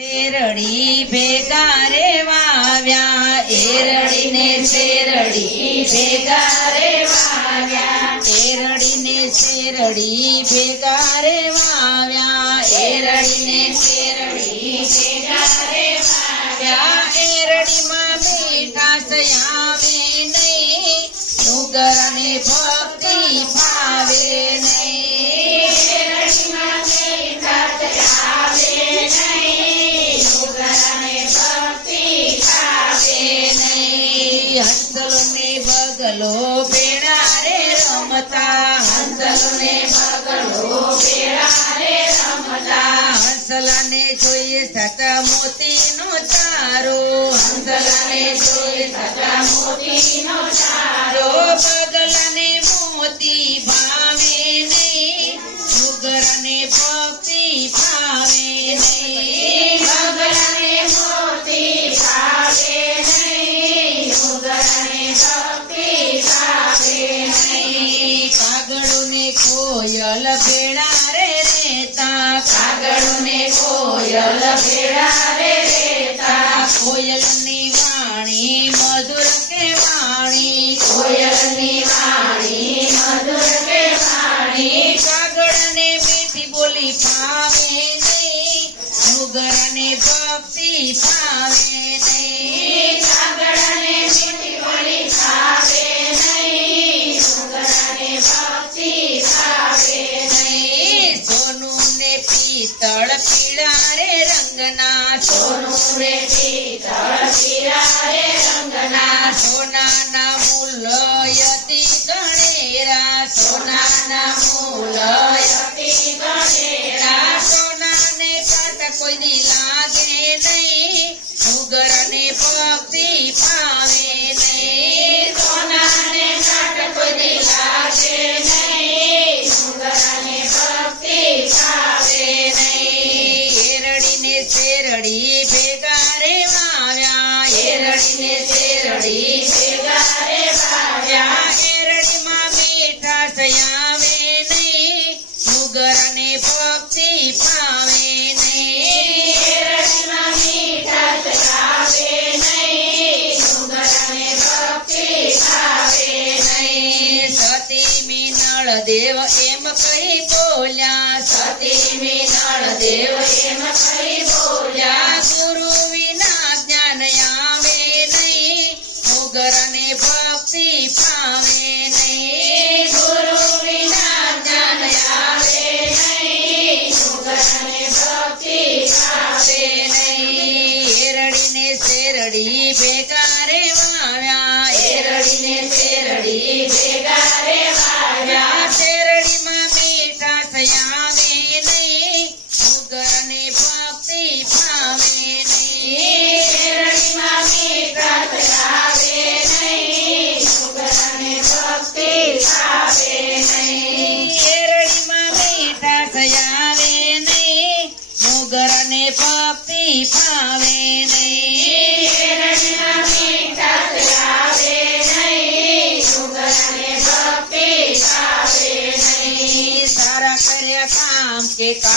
શેરડી ભેગા રે વાવ્યા, એરડીને શેરડી ભેગા રે વાવ્યા, એરડીને શેરડી ભેગા રે વાવ્યા, એરડીને શેરડી ભેગા રે વાવ્યા. એરડીમાં મીઠાશ આવે નહીં, ડુંગરને ભક્તિ ભાવે નહીં. એરડીમાં મીઠાશ આવે નહીં, ડુંગરને ભક્તિ ભાવે નહીં. હંસલો ને બગલો ભેળા રે રમતા, હંસલો ને બગલો ભેળા રે રમતા. હંસલાને જોઈએ સાચા મોતીનો ચારો, હંસલાને જોઈએ સાચા મોતીનો ચારો. બગલાને મોતી ભાવે નહીં, ડુંગરને ભક્તિ ભાવે નહીં. બગલાને મોતી ભાવે નહીં, ડુંગરને ભક્તિ ભાવે નહીં. કાગડો ને કોયલ ભેળા રે રેતા, કાગડો ને કોયલ ભેળા રે રેતા. કોયલની વાણી મધુર કે વાણી, કોયલની વાણી મધુર કે વાણી. કાગડને મીઠી બોલી ભાવે નહીં, ડુંગરને ભક્તિ ભાવે નહીં. કાગડને મીઠી બોલી ભાવે નહીં, ડુંગરને ભક્તિ ભાવે નહીં. સોનું ને પિત્તળ પીળા રે રંગના, સોનું ને પિત્તળ પીળા રે રંગના. સોનાના મૂલ્યથી ગણેરા, સોનાના મૂલ્યથી ગણેરા. સોનાને કાંટા કોઈ દી લાગે નહીં, ડુંગરને ભક્તિ ભાવે નહીં. સોનાને કાંટા કોઈ દી લાગે નહીં, ડુંગરને ભક્તિ ભાવે નહીં. એરડીને શેરડી ભેગા રે વાવ્યા, એરડીને શેરડી ભેગા રે વાવ્યા. એરડીમાં મીઠાશ આવે નહીં, ડુંગરને ભક્તિ ભાવે નહીં. એરડીમાં મીઠાશ આવે નહીં, ડુંગરને ભક્તિ ભાવે નહીં. સતી મિનળ દેવ એમ કહી બોલ્યા, સતી મિનળ દેવ એમ કહી બોલ્યા. ગુરુ વિના જ્ઞાન આવે નહીં, ડુંગરને ભક્તિ ભાવે નહીં. ગુરુ વિના જ્ઞાન આવે નહીં, ડુંગરને ભક્તિ ભાવે નહીં. એરડીને શેરડી ભેગા રે વાવ્યા, એરડીને શેરડી ભેગા રે વાવ્યા. શેરડીમાં મીઠાશ આવે નહીં, ડુંગરને ભક્તિ ભાવે નહીં. શેરડીમાં મીઠાશ આવે નહીં, ડુંગરને ભક્તિ ભાવે નહીં. શેરડીમાં મીઠાશ આવે નહીં, ડુંગરને ભક્તિ ભાવે નહીં. શેરડીમાં મીઠાશ આવે નહીં, ડુંગરને ભક્તિ ભાવે નહીં. સારા કર્યા કામ કે